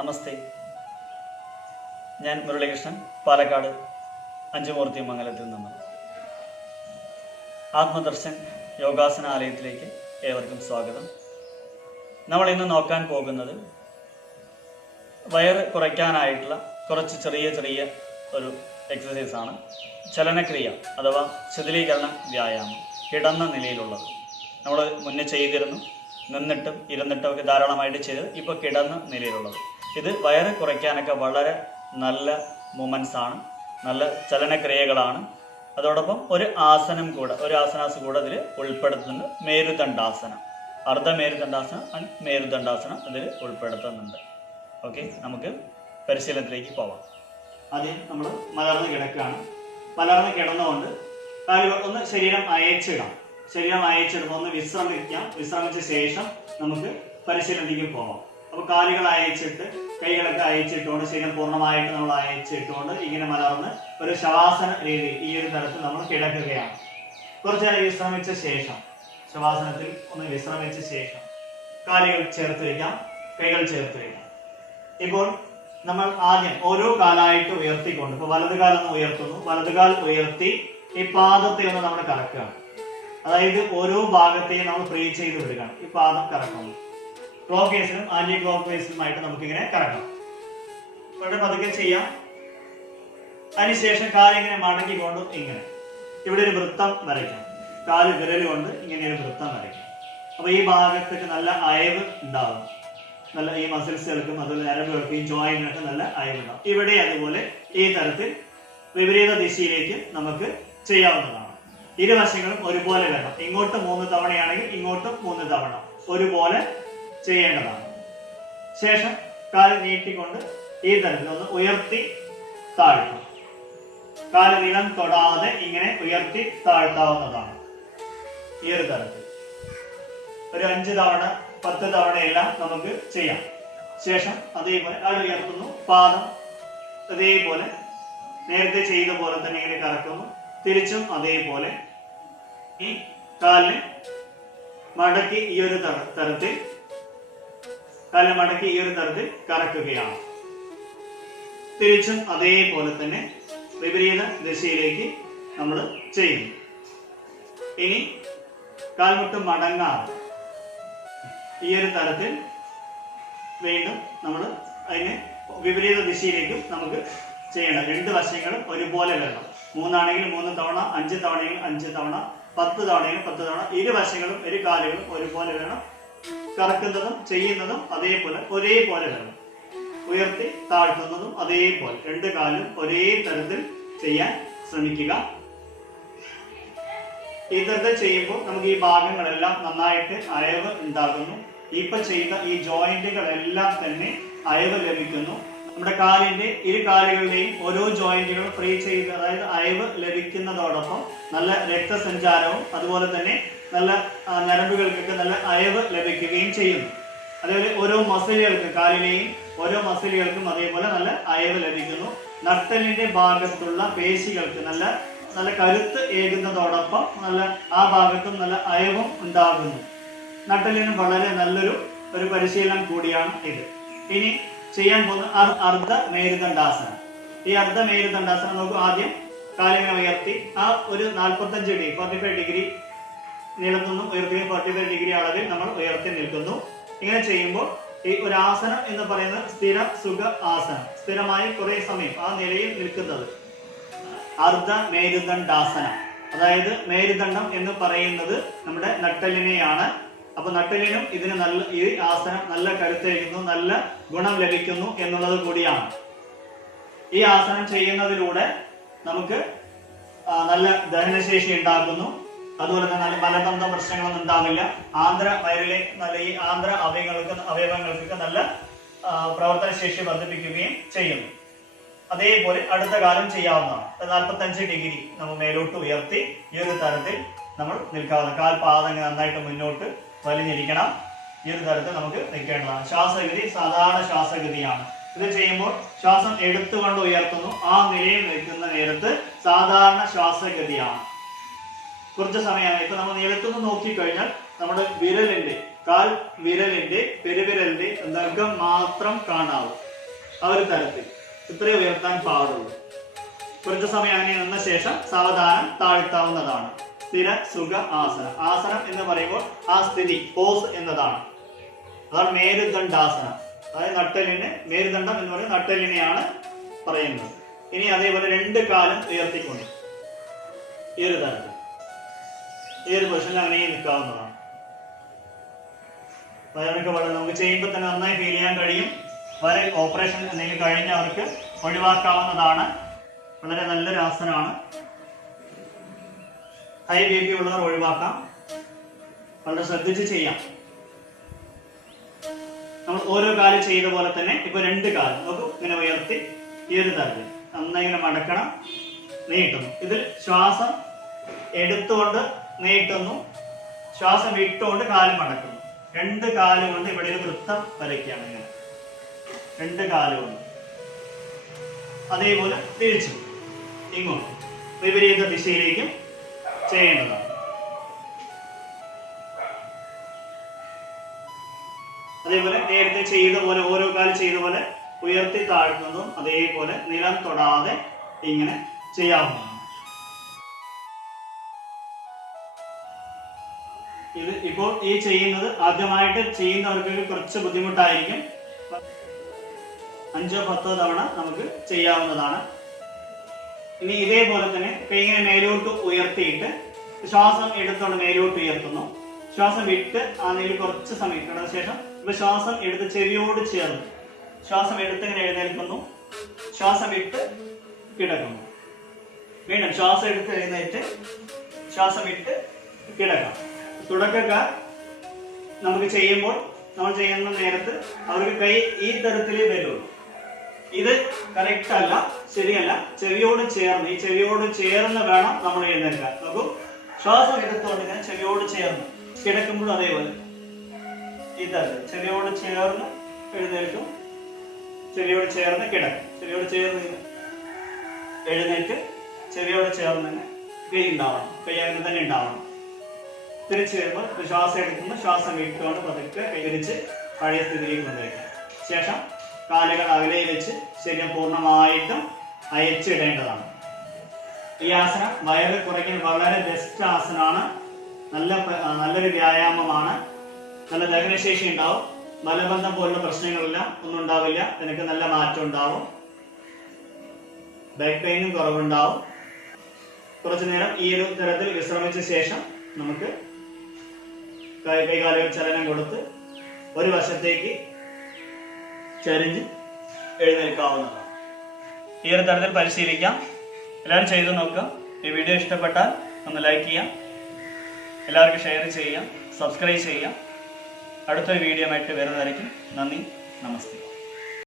നമസ്തേ. ഞാൻ മുരളീകൃഷ്ണൻ, പാലക്കാട് അഞ്ചുമൂർത്തി മംഗലത്തിൽ നിന്ന്. ആത്മദർശൻ യോഗാസനാലയത്തിലേക്ക് ഏവർക്കും സ്വാഗതം. നമ്മൾ ഇന്ന് നോക്കാൻ പോകുന്നത് വയറ് കുറയ്ക്കാനായിട്ടുള്ള കുറച്ച് ചെറിയ ഒരു എക്സസൈസാണ്. ചലനക്രിയ അഥവാ ശിഥിലീകരണ വ്യായാമം, കിടന്ന നിലയിലുള്ളത്. നമ്മൾ മുന്നേ ചെയ്തിരുന്നു, നിന്നിട്ടും ഇരുന്നിട്ടും ഒക്കെ ധാരാളമായിട്ട് ചെയ്തത്. ഇപ്പോൾ കിടന്ന നിലയിലുള്ളത്. ഇത് വയറ് കുറയ്ക്കാനൊക്കെ വളരെ നല്ല മൂമെൻറ്റ്സ് ആണ്, നല്ല ചലനക്രിയകളാണ്. അതോടൊപ്പം ഒരു ആസനാസ് കൂടെ ഇതിൽ ഉൾപ്പെടുത്തുന്നുണ്ട്. മേരുദണ്ഡാസനം, അർദ്ധമേരുദണ്ഡാസനം ആൻഡ് മേരുദണ്ഡാസനം ഇതിൽ ഉൾപ്പെടുത്തുന്നുണ്ട്. ഓക്കെ, നമുക്ക് പരിശീലനത്തിലേക്ക് പോവാം. ആദ്യം നമ്മൾ മലർന്ന് കിടക്കുകയാണ്. മലർന്ന് കിടന്നുകൊണ്ട് ഒന്ന് ശരീരം അയച്ചിടാം. ശരീരം അയച്ചിടുമ്പോൾ ഒന്ന് വിശ്രമിക്കാം. വിശ്രമിച്ച ശേഷം നമുക്ക് പരിശീലനത്തിലേക്ക് പോവാം. അപ്പോൾ കാലുകൾ അയച്ചിട്ട് കൈകളൊക്കെ അയച്ചിട്ടുകൊണ്ട് ശരീരം പൂർണ്ണമായിട്ട് നമ്മൾ അയച്ചിട്ടുകൊണ്ട് ഇങ്ങനെ മലർന്ന് ഒരു ശവാസന രീതി ഈ ഒരു തരത്തിൽ നമ്മൾ കിടക്കുകയാണ്. കുറച്ചു നേരം വിശ്രമിച്ച ശേഷം ശവാസനത്തിൽ ഒന്ന് വിശ്രമിച്ച ശേഷം കാലുകൾ ചേർത്ത് വയ്ക്കാം, കൈകൾ ചേർത്ത് വയ്ക്കാം. ഇപ്പോൾ നമ്മൾ ആദ്യം ഓരോ കാലായിട്ട് ഉയർത്തിക്കൊണ്ട്, ഇപ്പൊ വലതുകാലൊന്ന് ഉയർത്തുന്നു, വലതുകാൽ ഉയർത്തി ഈ പാദത്തെ ഒന്ന് നമ്മൾ കറക്കുകയാണ്. അതായത് ഓരോ ഭാഗത്തെയും നമ്മൾ ഫ്രീ ചെയ്ത് വിടുകയാണ്. ഈ പാദം കറക്കുന്നു. ക്ലോക്ക് വൈസിലും ആന്റി ക്ലോക്ക് വൈസിലുമായിട്ട് നമുക്കിങ്ങനെ കറക്കാം. വളരെ പതുക്കെ ചെയ്യാം. അതിനുശേഷം കാലിങ്ങനെ മടങ്ങിക്കൊണ്ട് ഇങ്ങനെ ഇവിടെ ഒരു വൃത്തം വരയ്ക്കാം. കാല് വിരൽ കൊണ്ട് ഇങ്ങനെ ഒരു വൃത്തം വരയ്ക്കാം. അപ്പൊ ഈ ഭാഗത്തൊക്കെ നല്ല അയവ് ഉണ്ടാകും. നല്ല ഈ മസിൽസുകൾക്കും അതുപോലെ ഞരമ്പുകൾക്കും ഈ ജോയിന്റിനൊക്കെ നല്ല അയവുണ്ടാകും. ഇവിടെ അതുപോലെ ഈ തരത്തിൽ വിപരീത ദിശയിലേക്ക് നമുക്ക് ചെയ്യാവുന്നതാണ്. ഇരുവശങ്ങളും ഒരുപോലെ വേണം. ഇങ്ങോട്ട് 3 തവണയാണെങ്കിൽ ഇങ്ങോട്ടും 3 തവണ ഒരുപോലെ ചെയ്യേണ്ടതാണ്. ശേഷം കാല് നീട്ടിക്കൊണ്ട് ഈ തരത്തിൽ ഒന്ന് ഉയർത്തി താഴ്ത്താം. കാല് നിലം തൊടാതെ ഇങ്ങനെ ഉയർത്തി താഴ്ത്താവുന്നതാണ്. ഈ ഒരു തരത്തിൽ ഒരു 5 തവണ 10 തവണയെല്ലാം നമുക്ക് ചെയ്യാം. ശേഷം അതേപോലെ കാല് ഉയർത്തുന്നു, പാദം അതേപോലെ നേരത്തെ ചെയ്ത പോലെ തന്നെ ഇങ്ങനെ കറക്കുന്നു. തിരിച്ചും അതേപോലെ ഈ കാലിനെ മടക്കി ഈ ഒരു തരത്തിൽ കറക്കുകയാണ്. തിരിച്ചും അതേപോലെ തന്നെ വിപരീത ദിശയിലേക്ക് നമ്മൾ ചെയ്യും. ഇനി കാൽമുട്ട് മടങ്ങാതെ ഈ ഒരു തരത്തിൽ വീണ്ടും നമ്മൾ അതിനെ വിപരീത ദിശയിലേക്കും നമുക്ക് ചെയ്യണം. 2 വശങ്ങളും ഒരുപോലെ വരണം. 3 ആണെങ്കിൽ 3 തവണ, 5 തവണയെങ്കിൽ 5 തവണ, 10 തവണയെങ്കിൽ 10 തവണ. ഇരുവശങ്ങളും കാലുകളും ഒരുപോലെ വരണം. കറക്കുന്നതും ചെയ്യുന്നതും ഒരേപോലെ വരണം. ഉയർത്തി താഴ്ത്തുന്നതും അതേപോലെ 2 കാലും ഒരേ തരത്തിൽ ചെയ്യാൻ ശ്രമിക്കുക. ഈ തരത്തിൽ ചെയ്യുമ്പോൾ നമുക്ക് ഈ ഭാഗങ്ങളെല്ലാം നന്നായിട്ട് അയവ് ഉണ്ടാകുന്നു. ഇപ്പൊ ചെയ്ത ഈ ജോയിന്റുകളെല്ലാം തന്നെ അയവ് ലഭിക്കുന്നു. നമ്മുടെ കാലിന്റെ ഇരു കാലുകളുടെയും ഓരോ ജോയിന്റുകളും ഫ്രീ ചെയ്ത്, അതായത് അയവ് ലഭിക്കുന്നതോടൊപ്പം നല്ല രക്തസഞ്ചാരവും അതുപോലെ തന്നെ നല്ല ഞരമ്പുകൾക്കൊക്കെ നല്ല അയവ് ലഭിക്കുകയും ചെയ്യുന്നു. അതേപോലെ ഓരോ മസിലുകൾക്കും, കാലിലെയും ഓരോ മസിലുകൾക്കും അതേപോലെ നല്ല അയവ് ലഭിക്കുന്നു. നട്ടെല്ലിന്റെ ഭാഗത്തുള്ള പേശികൾക്ക് നല്ല നല്ല കരുത്ത് ഏകുന്നതോടൊപ്പം നല്ല ആ ഭാഗത്തും നല്ല അയവും ഉണ്ടാകുന്നു. നട്ടെല്ലിന് വളരെ നല്ലൊരു പരിശീലനം കൂടിയാണ് ഇത്. ഇനി ചെയ്യാൻ പോകുന്ന അർദ്ധ മേരുദണ്ഡാസനം. ഈ അർദ്ധ മേരുദണ്ഡാസനം നമുക്ക് ആദ്യം കാലിങ്ങനെ ഉയർത്തി ആ ഒരു 45 ഡിഗ്രി നിലത്തുനിന്നും ഉയർത്തി 45 ഡിഗ്രി അളവിൽ നമ്മൾ ഉയർത്തി നിൽക്കുന്നു. ഇങ്ങനെ ചെയ്യുമ്പോൾ ഈ ഒരു ആസനം എന്ന് പറയുന്നത് സ്ഥിര സുഖ ആസനം, സ്ഥിരമായി കുറെ സമയം ആ നിലയിൽ നിൽക്കുന്നത് അർദ്ധ മേരുദണ്ഡാസനം. അതായത് മേരുദണ്ഡം എന്ന് പറയുന്നത് നമ്മുടെ നട്ടെല്ലിനെയാണ്. അപ്പൊ നട്ടെല്ലിനും ഇതിന് ഈ ആസനം നല്ല കരുത്തേക്കുന്നു, നല്ല ഗുണം ലഭിക്കുന്നു എന്നുള്ളത് കൂടിയാണ്. ഈ ആസനം ചെയ്യുന്നതിലൂടെ നമുക്ക് നല്ല ദഹനശേഷി ഉണ്ടാക്കുന്നു. അതുപോലെ തന്നെ നല്ല മലബന്ധ പ്രശ്നങ്ങളൊന്നും ഉണ്ടാവില്ല. ഈ ആന്ധ്ര അവയവങ്ങൾക്കൊക്കെ നല്ല പ്രവർത്തന ശേഷി വർദ്ധിപ്പിക്കുകയും ചെയ്യുന്നു. അതേപോലെ അടുത്ത കാലം ചെയ്യാവുന്നതാണ്. 45 ഡിഗ്രി നമ്മൾ മേലോട്ട് ഉയർത്തി ഈ ഒരു തരത്തിൽ നമ്മൾ നിൽക്കാവുന്ന, കാൽപാദങ്ങൾ നന്നായിട്ട് മുന്നോട്ട് വലിഞ്ഞിരിക്കണം. ഈ ഒരു തരത്തിൽ നമുക്ക് നിൽക്കേണ്ടതാണ്. ശ്വാസഗതി സാധാരണ ശ്വാസഗതിയാണ്. ഇത് ചെയ്യുമ്പോൾ ശ്വാസം എടുത്തുകൊണ്ട് ഉയർത്തുന്നു. ആ നിലയിൽ നിൽക്കുന്ന നേരത്ത് സാധാരണ ശ്വാസഗതിയാണ്. കുറച്ച് സമയമാണ്. ഇപ്പൊ നമ്മൾ നിലത്തുനിന്ന് നോക്കിക്കഴിഞ്ഞാൽ നമ്മുടെ കാൽ വിരലിന്റെ പെരുവിരലിന്റെ നഖം മാത്രം കാണാവും. ആ ഒരു തരത്തിൽ ഇത്രയും ഉയർത്താൻ പാടുള്ളൂ. കുറച്ചു സമയം അങ്ങനെ നിന്ന ശേഷം സാവധാനം താഴ്ത്താവുന്നതാണ്. സ്ഥിര സുഖ ആസനം. ആസനം എന്ന് പറയുമ്പോൾ ആ സ്ഥിതി, പോസ് എന്നതാണ്. അതാണ് മേരുദണ്ഡാസനം. അതായത് നട്ടെല്ലിന്, മേരുദണ്ഡം എന്ന് പറയുന്നത് നട്ടെല്ലിനെയാണ് പറയുന്നത്. ഇനി അതേപോലെ 2 കാലും ഉയർത്തിക്കൊണ്ട് ഈ ഒരു തരത്തിൽ ഈ ഒരു പൊസിഷനിൽ അങ്ങനെ നിൽക്കാവുന്നതാണ്. വയറൊക്കെ വളരെ നമുക്ക് ചെയ്യുമ്പോൾ തന്നെ നന്നായി ഫീൽ ചെയ്യാൻ കഴിയും. വരെ ഓപ്പറേഷൻ എന്തെങ്കിലും കഴിഞ്ഞവർക്ക് ഒഴിവാക്കാവുന്നതാണ്. വളരെ നല്ലൊരു ആസനമാണ്. ഹൈ ബി പി ഉള്ളവർ ഒഴിവാക്കാം. വളരെ ശ്രദ്ധിച്ച് ചെയ്യാം. നമ്മൾ ഓരോ കാലം ചെയ്ത പോലെ തന്നെ ഇപ്പൊ 2 കാലം നോക്കൂ, ഇങ്ങനെ ഉയർത്തി ഈ ഒരു തരത്തിൽ നന്നായി ഇങ്ങനെ മടക്കണം, നീട്ടുന്നു. ഇതിൽ ശ്വാസം എടുത്തുകൊണ്ട് നീട്ടുന്നു, ശ്വാസം വിട്ടുകൊണ്ട് കാല് മടക്കുന്നു. 2 കാല് കൊണ്ട് ഇവിടെ ഒരു വൃത്തം വരയ്ക്കുകയാണ്. ഇങ്ങനെ 2 കാല് കൊണ്ട് അതേപോലെ തിരിച്ചു ഇങ്ങോട്ട് വിപരീത ദിശയിലേക്കും ചെയ്യേണ്ടതാണ്. അതേപോലെ നേരത്തെ ചെയ്ത പോലെ, ഓരോ കാലം ചെയ്ത പോലെ ഉയർത്തി താഴ്ത്തുന്നതും അതേപോലെ നിലം തൊടാതെ ഇങ്ങനെ ചെയ്യാവുന്നതാണ്. ഇത് ഇപ്പോൾ ഈ ചെയ്യുന്നത് ആദ്യമായിട്ട് ചെയ്യുന്നവർക്ക് കുറച്ച് ബുദ്ധിമുട്ടായിരിക്കും. 5 or 10 തവണ നമുക്ക് ചെയ്യാവുന്നതാണ്. ഇനി ഇതേപോലെ തന്നെ ഇങ്ങനെ മേലോട്ട് ഉയർത്തിയിട്ട് ശ്വാസം എടുത്തുകൊണ്ട് മേലോട്ട് ഉയർത്തുന്നു. ശ്വാസം വിട്ട് ആ നിലയിൽ കുറച്ച് സമയം കിടന്ന ശേഷം ഇപ്പൊ ശ്വാസം എടുത്ത് ചെവിയോട് ചേർന്ന് ശ്വാസം എടുത്ത് ഇങ്ങനെ എഴുന്നേൽക്കുന്നു, ശ്വാസം വിട്ട് കിടക്കുന്നു. വീണ്ടും ശ്വാസം എടുത്ത് എഴുന്നേറ്റ് ശ്വാസം വിട്ട് കിടക്കാം. തുടക്കക്കാർ നമുക്ക് ചെയ്യുമ്പോൾ, നമ്മൾ ചെയ്യുന്ന നേരത്ത് അവർക്ക് കൈ ഈ തരത്തിലേ വരുള്ളൂ. ഇത് കറക്റ്റ് അല്ല, ശരിയല്ല. ചെവിയോട് ചേർന്ന്, ഈ ചെവിയോട് ചേർന്ന് വേണം നമ്മൾ എഴുന്നേൽക്കാൻ. നോക്കൂ, ശ്വാസം എടുത്തുകൊണ്ട് ഇങ്ങനെ ചെവിയോട് ചേർന്ന് കിടക്കുമ്പോഴും അതേപോലെ ഈ തരത്തിൽ ചെവിയോട് ചേർന്ന് എഴുന്നേൽക്കും, ചെവിയോട് ചേർന്ന് കിടക്കും, ചെവിയോട് ചേർന്ന് എഴുന്നേറ്റ് ചെവിയോട് ചേർന്ന് തന്നെ കൈ ഉണ്ടാവണം, കൈ അങ്ങനെ തന്നെ ഉണ്ടാവണം. തിരിച്ചു വരുമ്പോൾ ശ്വാസം എടുക്കുമ്പോൾ ശ്വാസം വിട്ടുകൊണ്ട് പതുക്കെ കൈവരിച്ച് പഴയ സ്ഥിതിയിലേക്ക് കൊണ്ടുവയ്ക്കാം. ശേഷം കാലുകൾ അകലെ വെച്ച് ശരീരം പൂർണ്ണമായിട്ടും അയച്ചിടേണ്ടതാണ്. ഈ ആസനം വയറ് കുറയ്ക്കാൻ വളരെ ബെസ്റ്റ് ആസനമാണ്. നല്ലൊരു വ്യായാമമാണ്. നല്ല ദഹനശേഷി ഉണ്ടാവും. മലബന്ധം പോലുള്ള പ്രശ്നങ്ങളെല്ലാം ഒന്നും ഉണ്ടാവില്ല. നിനക്ക് നല്ല മാറ്റം ഉണ്ടാവും. ബാക്ക് പെയിനും കുറവുണ്ടാവും. കുറച്ചു നേരം ഈ ഒരു തരത്തിൽ വിശ്രമിച്ച ശേഷം നമുക്ക് കൈകാലുകൾ ചലനം കൊടുത്ത് ഒരു വശത്തേക്ക് ചരിഞ്ഞ് എഴുന്നേൽക്കാവുന്നതാണ്. ഈ ഒരു തരത്തിൽ പരിശീലിക്കാം. എല്ലാവരും ചെയ്തു നോക്കുക. ഈ വീഡിയോ ഇഷ്ടപ്പെട്ടാൽ ഒന്ന് ലൈക്ക് ചെയ്യാം, എല്ലാവർക്കും ഷെയർ ചെയ്യാം, സബ്സ്ക്രൈബ് ചെയ്യാം. അടുത്തൊരു വീഡിയോ ആയിട്ട് വരുന്നതായിരിക്കും. നന്ദി, നമസ്തേ.